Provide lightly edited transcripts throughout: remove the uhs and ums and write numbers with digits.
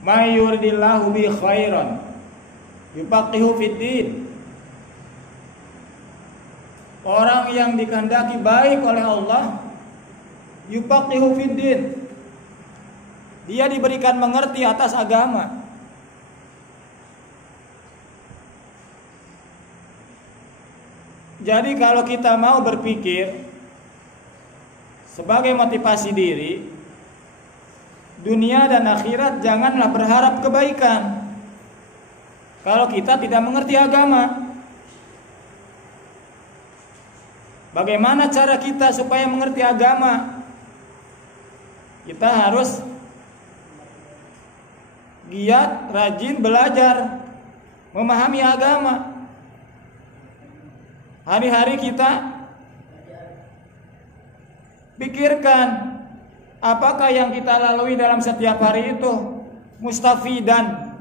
may yuridillahu bi khairan yufaqihu fiddin. Orang yang dikehendaki baik oleh Allah, yufaqihu fiddin, dia diberikan mengerti atas agama. Jadi kalau kita mau berpikir sebagai motivasi diri, dunia dan akhirat, janganlah berharap kebaikan kalau kita tidak mengerti agama. Bagaimana cara kita supaya mengerti agama? Kita harus giat, rajin belajar memahami agama. Hari-hari kita pikirkan apakah yang kita lalui dalam setiap hari itu mustafidan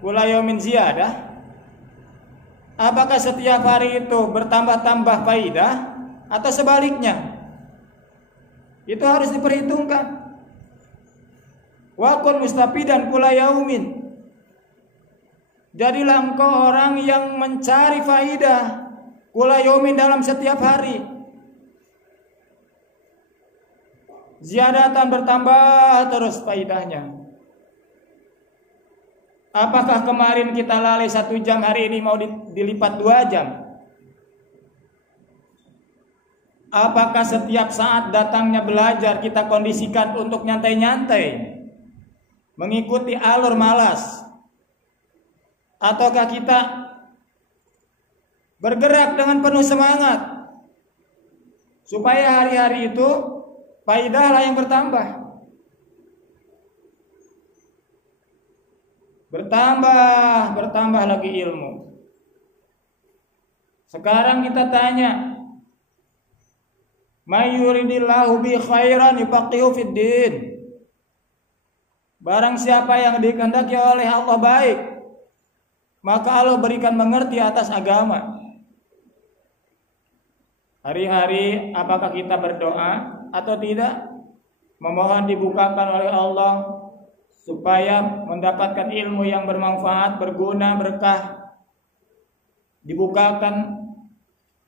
kula yaumin ziyadah. Apakah setiap hari itu bertambah-tambah faidah atau sebaliknya? Itu harus diperhitungkan. Wa kun mustafidan kula yaumin. Jadilah engkau orang yang mencari faidah kula yaumin dalam setiap hari. Ziyadatan, bertambah terus faidahnya. Apakah kemarin kita lalai 1 jam, hari ini mau dilipat 2 jam? Apakah setiap saat datangnya belajar kita kondisikan untuk nyantai-nyantai, mengikuti alur malas? Ataukah kita bergerak dengan penuh semangat supaya hari-hari itu faidahlah yang bertambah? Bertambah lagi ilmu. Sekarang kita tanya, may yuridillahu bi khairan yufaqihu fiddin. Barang siapa yang dikehendaki oleh Allah baik, maka Allah berikan mengerti atas agama. Hari-hari apakah kita berdoa atau tidak? Memohon dibukakan oleh Allah supaya mendapatkan ilmu yang bermanfaat, berguna, berkah. Dibukakan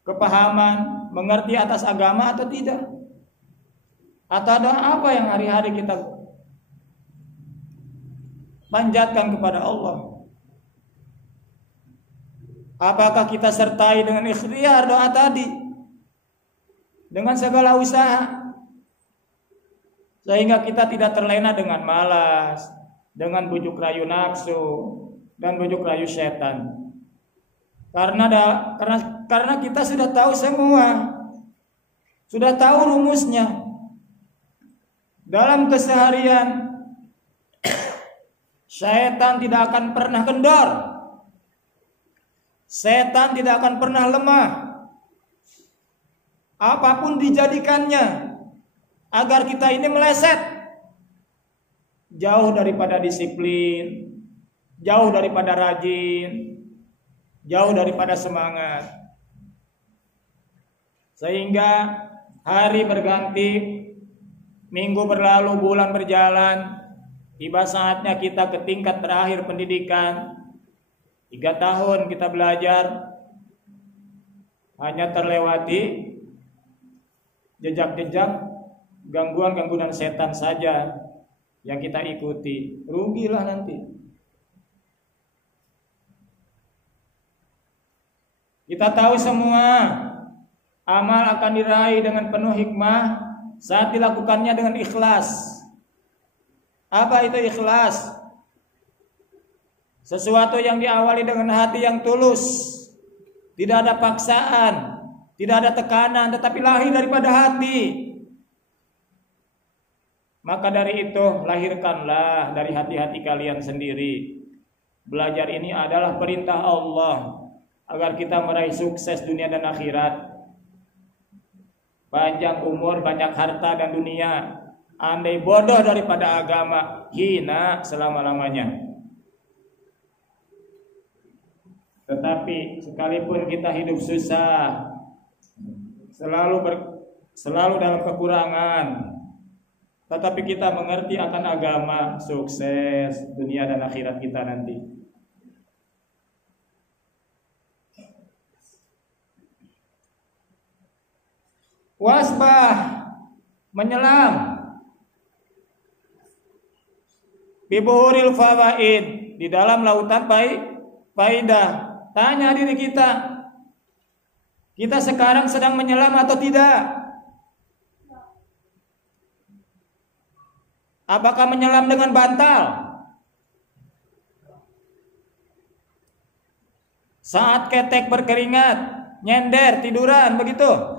kepahaman, mengerti atas agama atau tidak? Atau ada apa yang hari-hari kita panjatkan kepada Allah? Apakah kita sertai dengan ikhtiar doa tadi, dengan segala usaha, sehingga kita tidak terlena dengan malas, dengan bujuk rayu nafsu dan bujuk rayu setan? Karena kita sudah tahu semua, sudah tahu rumusnya. Dalam keseharian, setan tidak akan pernah kendor, setan tidak akan pernah lemah. Apapun dijadikannya agar kita ini meleset jauh daripada disiplin, jauh daripada rajin, jauh daripada semangat. Sehingga hari berganti, minggu berlalu, bulan berjalan, tiba saatnya kita ke tingkat terakhir pendidikan. 3 tahun kita belajar, hanya terlewati jejak-jejak gangguan-gangguan setan saja yang kita ikuti. Rugilah nanti. Kita tahu semua amal akan diraih dengan penuh hikmah saat dilakukannya dengan ikhlas. Apa itu ikhlas? Sesuatu yang diawali dengan hati yang tulus, tidak ada paksaan, tidak ada tekanan, tetapi lahir daripada hati. Maka dari itu, lahirkanlah dari hati-hati kalian sendiri. Belajar ini adalah perintah Allah agar kita meraih sukses dunia dan akhirat. Panjang umur, banyak harta dan dunia. Andai bodoh daripada agama, hina selama-lamanya. Tetapi sekalipun kita hidup susah, selalu dalam kekurangan, tetapi kita mengerti akan agama, sukses dunia dan akhirat kita nanti. Wasbah, menyelam. Bibuhuril fawaid, di dalam lautan faidah. Tanya diri kita sekarang sedang menyelam atau tidak? Apakah menyelam dengan bantal? Saat ketek berkeringat, nyender, tiduran, begitu?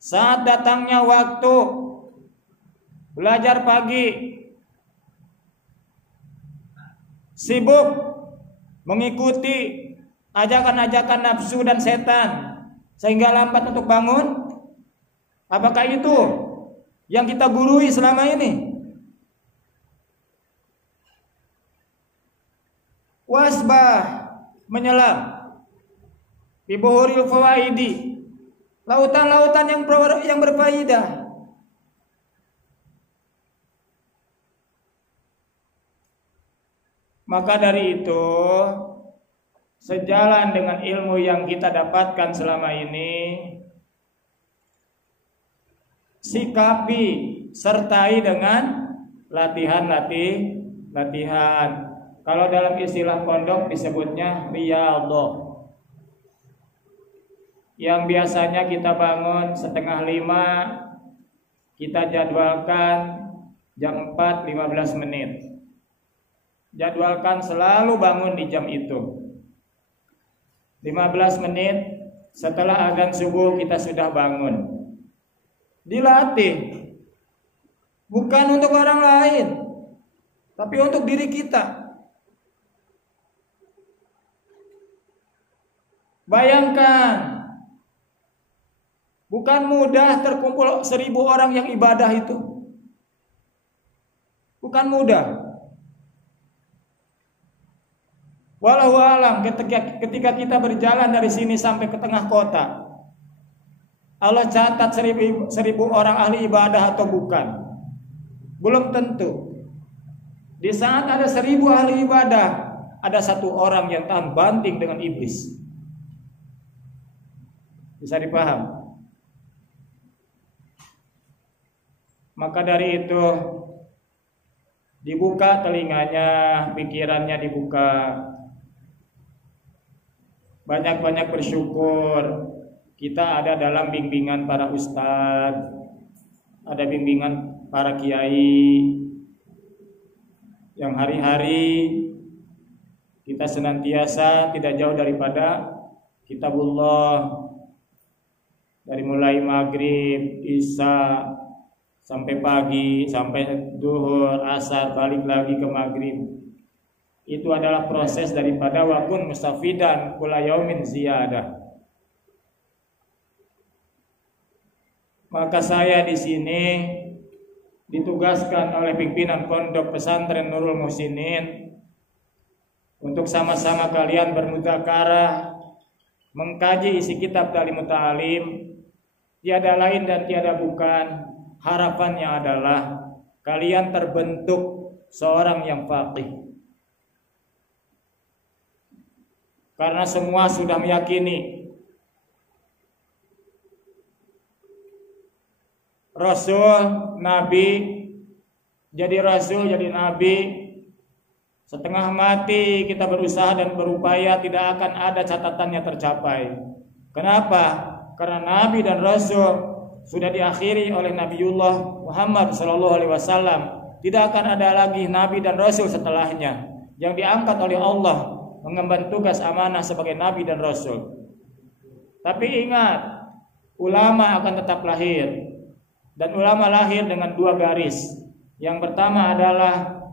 Saat datangnya waktu belajar pagi, sibuk mengikuti ajakan-ajakan nafsu dan setan sehingga lambat untuk bangun. Apakah itu yang kita gurui selama ini? Wasbah, menyelam. Bibuhuril fawaidi, lautan-lautan yang berfaedah. Maka dari itu, sejalan dengan ilmu yang kita dapatkan selama ini, sikapi sertai dengan latihan. Kalau dalam istilah pondok disebutnya riyadhah. Yang biasanya kita bangun 4:30, kita jadwalkan jam 4:15 menit. Jadwalkan selalu bangun di jam itu. 15 menit setelah azan subuh kita sudah bangun. Dilatih. Bukan untuk orang lain, tapi untuk diri kita. Bayangkan, bukan mudah terkumpul 1000 orang yang ibadah itu. Bukan mudah. Walau alam, ketika kita berjalan dari sini sampai ke tengah kota, Allah catat 1000 orang ahli ibadah atau bukan? Belum tentu. Di saat ada 1000 ahli ibadah, ada 1 orang yang tahan banting dengan iblis. Bisa dipaham? Maka dari itu, dibuka telinganya, pikirannya dibuka. Banyak-banyak bersyukur kita ada dalam bimbingan para ustadz, ada bimbingan para kiai, yang hari-hari kita senantiasa tidak jauh daripada kitabullah, dari mulai maghrib, isya, sampai pagi, sampai duhur, asar, balik lagi ke maghrib. Itu adalah proses daripada wakun mustafidan kula yaumin ziyadah. Maka saya di sini ditugaskan oleh pimpinan Pondok Pesantren Nurul Muhsinin untuk sama-sama kalian bermudzakarah, mengkaji isi kitab Ta'limut Ta'lim. Tiada lain dan tiada bukan, harapannya adalah kalian terbentuk seorang yang faqih. Karena semua sudah meyakini Rasul, Nabi, jadi Rasul, jadi Nabi. Setengah mati kita berusaha dan berupaya, tidak akan ada catatannya tercapai. Kenapa? Karena Nabi dan Rasul sudah diakhiri oleh Nabiullah Muhammad SAW. Tidak akan ada lagi Nabi dan Rasul setelahnya yang diangkat oleh Allah mengemban tugas amanah sebagai Nabi dan Rasul. Tapi ingat, ulama akan tetap lahir. Dan ulama lahir dengan 2 garis. Yang pertama adalah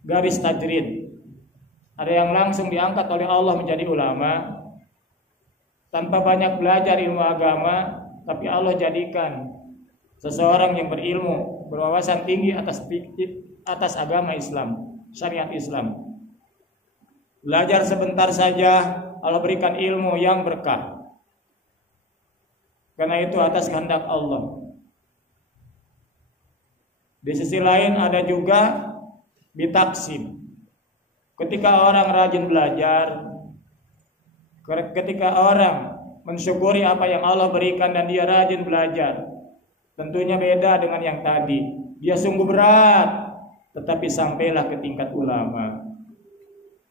garis tajrid. Ada yang langsung diangkat oleh Allah menjadi ulama tanpa banyak belajar ilmu agama, tapi Allah jadikan seseorang yang berilmu, berwawasan tinggi atas agama Islam, syariat Islam. Belajar sebentar saja, Allah berikan ilmu yang berkah. Karena itu atas kehendak Allah. Di sisi lain ada juga bitaksim. Ketika orang rajin belajar, ketika orang mensyukuri apa yang Allah berikan dan dia rajin belajar, tentunya beda dengan yang tadi. Dia sungguh berat, tetapi sampailah ke tingkat ulama.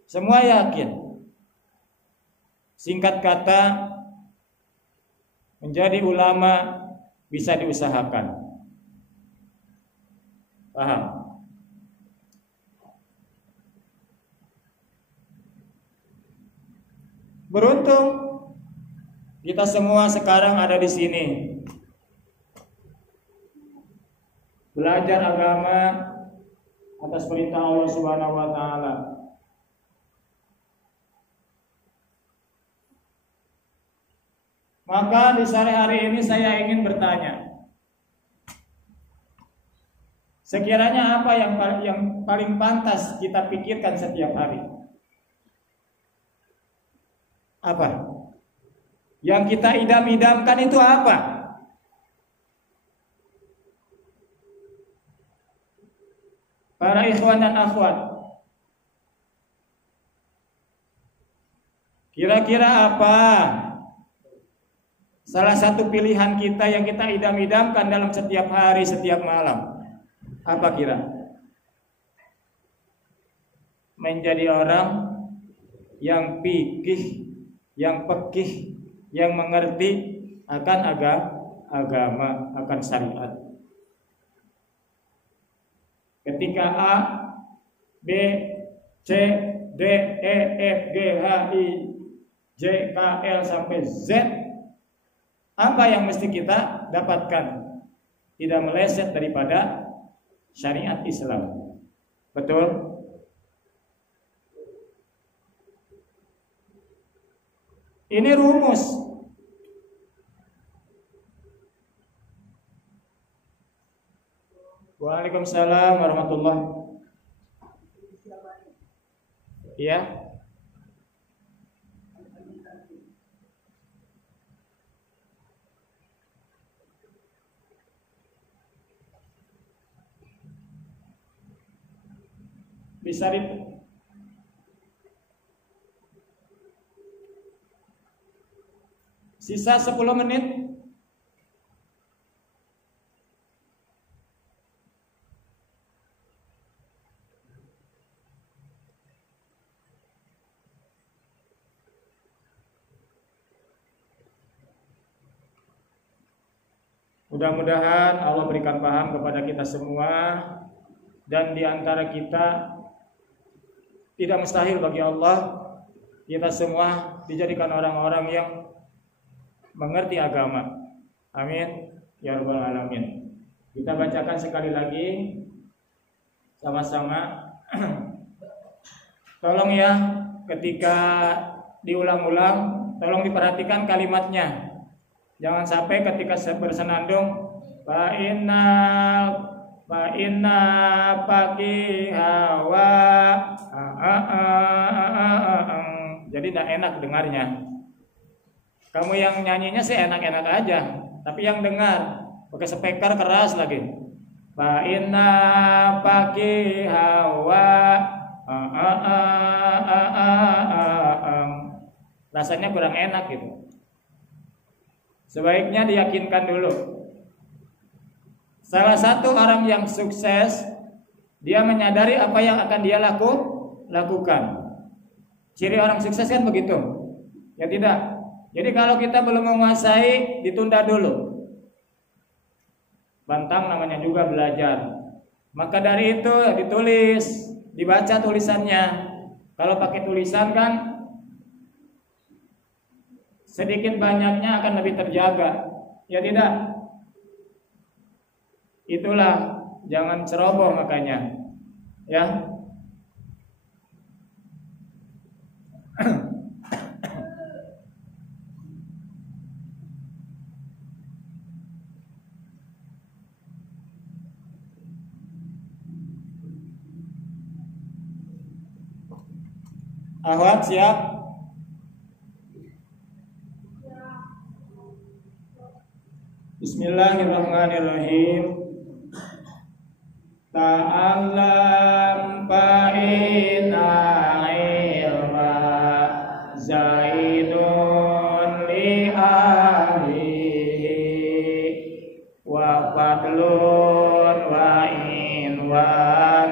Semua yakin. Singkat kata, menjadi ulama bisa diusahakan. Paham? Beruntung kita semua sekarang ada di sini. Belajar agama atas perintah Allah Subhanahu wa taala. Maka di sore hari ini saya ingin bertanya, sekiranya apa yang paling pantas kita pikirkan setiap hari? Apa? Yang kita idam-idamkan itu apa? Para ikhwan dan akhwat, kira-kira apa salah satu pilihan kita yang kita idam-idamkan dalam setiap hari, setiap malam? Apa kira? Menjadi orang yang fikih, yang pekih, yang mengerti akan agama, akan syariat. Ketika A, B, C, D, E, F, G, H, I, J, K, L sampai Z, apa yang mesti kita dapatkan? Tidak meleset daripada syariat Islam. Betul? Ini rumus. Waalaikumsalam warahmatullahi. Ya. Bisa sisa 10 menit. Mudah-mudahan Allah berikan paham kepada kita semua, dan di antara kita tidak mustahil bagi Allah kita semua dijadikan orang-orang yang mengerti agama. Amin ya rabbal alamin. Kita bacakan sekali lagi sama-sama. Tolong ya, ketika diulang-ulang tolong diperhatikan kalimatnya. Jangan sampai ketika bersenandung fa inna hawa jadi tidak enak dengarnya. Kamu yang nyanyinya sih enak-enak aja, tapi yang dengar pakai speaker keras lagi. Fa inna hawa rasanya kurang enak gitu. Sebaiknya diyakinkan dulu. Salah satu orang yang sukses, dia menyadari apa yang akan dia lakukan. Ciri orang sukses kan begitu? Ya tidak. Jadi kalau kita belum menguasai, ditunda dulu. Bantang namanya juga belajar. Maka dari itu ditulis, dibaca tulisannya. Kalau pakai tulisan kan sedikit banyaknya akan lebih terjaga. Ya tidak? Itulah, jangan ceroboh makanya. Ya. Ahwat siap? Bismillahirrahmanirrahim. ta'allam fa inna ilma zainun li ahlihi wa fadlun wa inwanun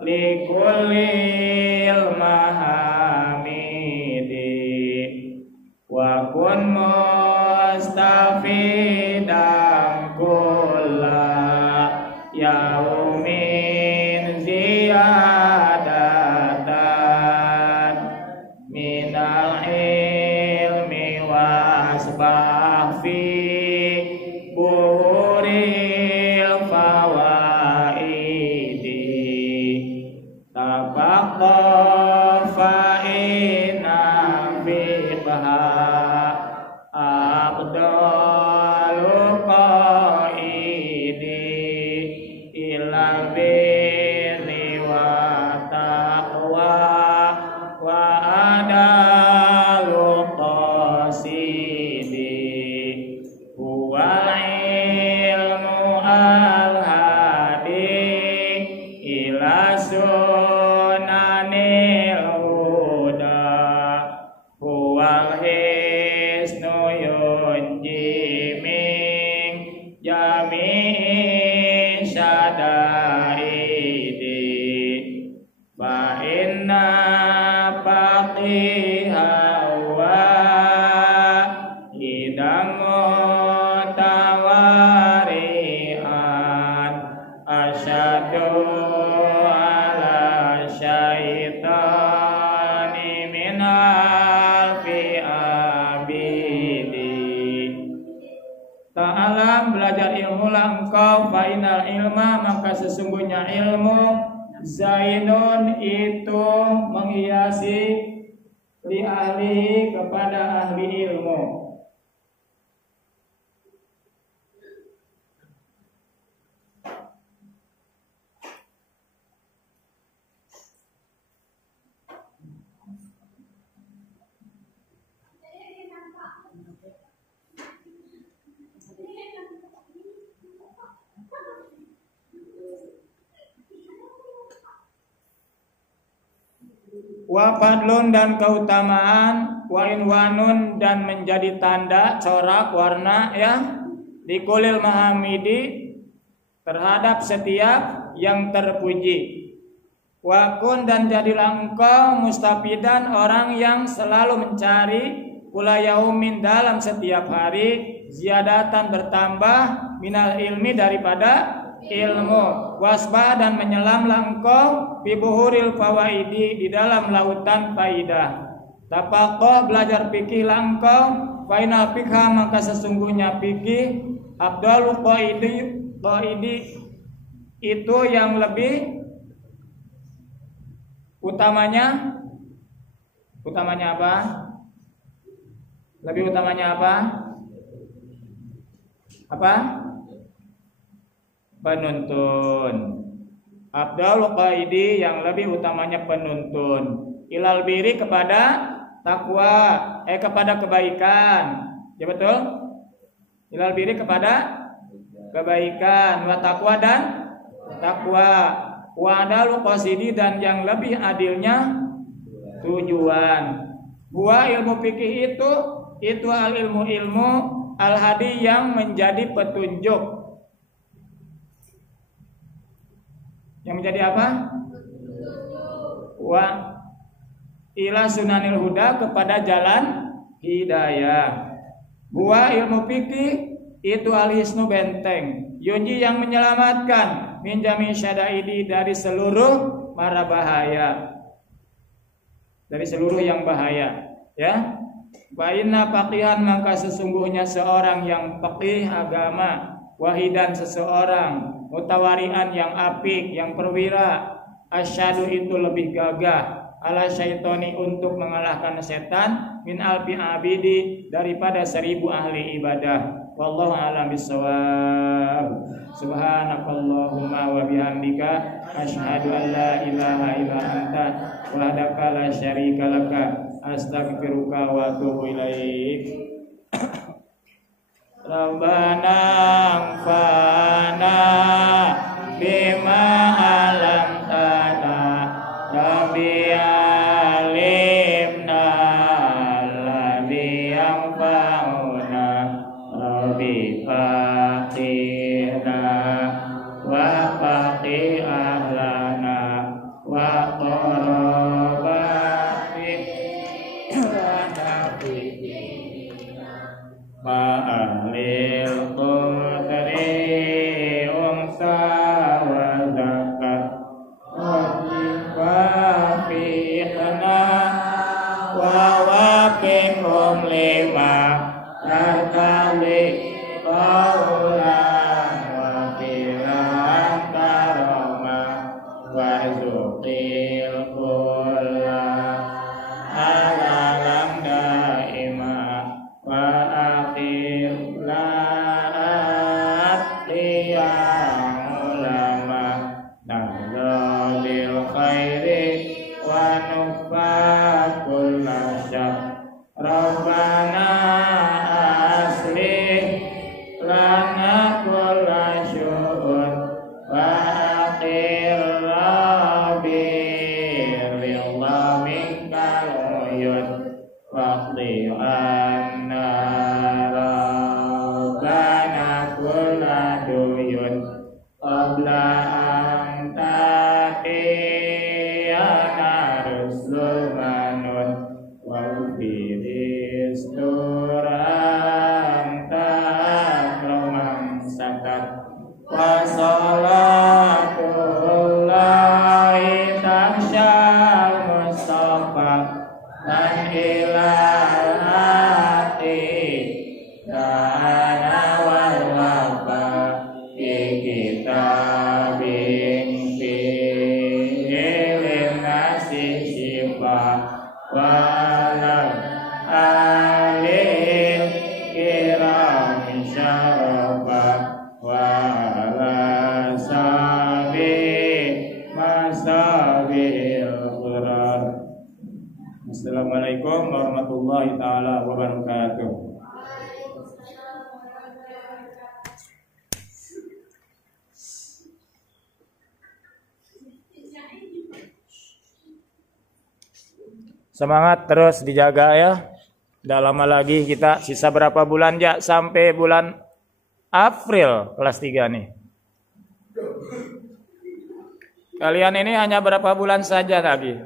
li kullil mahamidi wa kun mustafidan kulla yaumin ziyadatan minal ilmi wasbah fi buhuril fawaidi tabaqqa fa inna fiqha abdalu qaidi ilal birri wa taqwa wa adalu qasidi huwa ilmu al-hadi ila sunanil huda huwal hisnu yunji min jami'i syadaidi fa inna faqiha wa hidangu tawari'an asyadu ala syaitani min alfi abidi. Ta'alam, belajar ilmu lah engkau, fainal ilma, maka sesungguhnya ilmu zainun itu menghiasi li ahli kepada ahli ilmu. Wa fadlun, dan keutamaan, wa inwanun, dan menjadi tanda, corak, warna, ya, dikulil mahamidi, terhadap setiap yang terpuji. Wa kun, dan jadilah engkau mustafidan, orang yang selalu mencari, kula yaumin, dalam setiap hari, ziyadatan, bertambah, minal ilmi, daripada ilmu. Wasbah, dan menyelamlah engkau fi buhuril fawaidi, di dalam lautan faidah. Tafaqah, belajar fikihlah engkau, fa inna fikha, maka sesungguhnya fikih abdalu qaidi itu yang lebih utamanya apa? Lebih utamanya apa? Apa? Penuntun. Abdul qaidi, yang lebih utamanya penuntun. Ilal biri, kepada takwa, kepada kebaikan. Ya betul? Ilal biri, kepada kebaikan, wa takwa, dan takwa. Wa adalu qasidi, dan yang lebih adilnya tujuan. Huwa ilmu fikih itu al ilmu al hadi, yang menjadi petunjuk. Yang menjadi apa? Wa ila sunanil huda, kepada jalan hidayah. Huwa ilmu fikih itu al-hisnu, benteng, yunji, yang menyelamatkan, min jami syadaidi, dari seluruh mara bahaya, dari seluruh yang bahaya, ya. Wa inna faqihan, maka sesungguhnya seorang yang faqih agama, wahidan, seseorang, mutawarian, yang apik, yang perwira, asyadu, itu lebih gagah, ala syaitoni, untuk mengalahkan setan, min alfi abidi, daripada 1000 ahli ibadah. Wallahu a'lam bissawab. Subhanakallahumma wa bihamdika, asyhadu an la ilaha illa anta, wahdaka la syarika laka, astaghfiruka wa atubu ilaik. Rabbana anfa'na bi qabla an tatiyana ruslumanun wa firis turam takramam sakat wa salatullahi taksyal mustafa dan ilahati dana wal wafa kitabing fi'ilin nasi syifa walam alil kiram syarafa wa ala sabi masabil quran. Assalamualaikum warahmatullahi ta'ala wabarakatuh. Semangat terus dijaga ya. Udah lama lagi kita, sisa berapa bulan ya? Sampai bulan April kelas 3 nih. Kalian ini hanya berapa bulan saja lagi?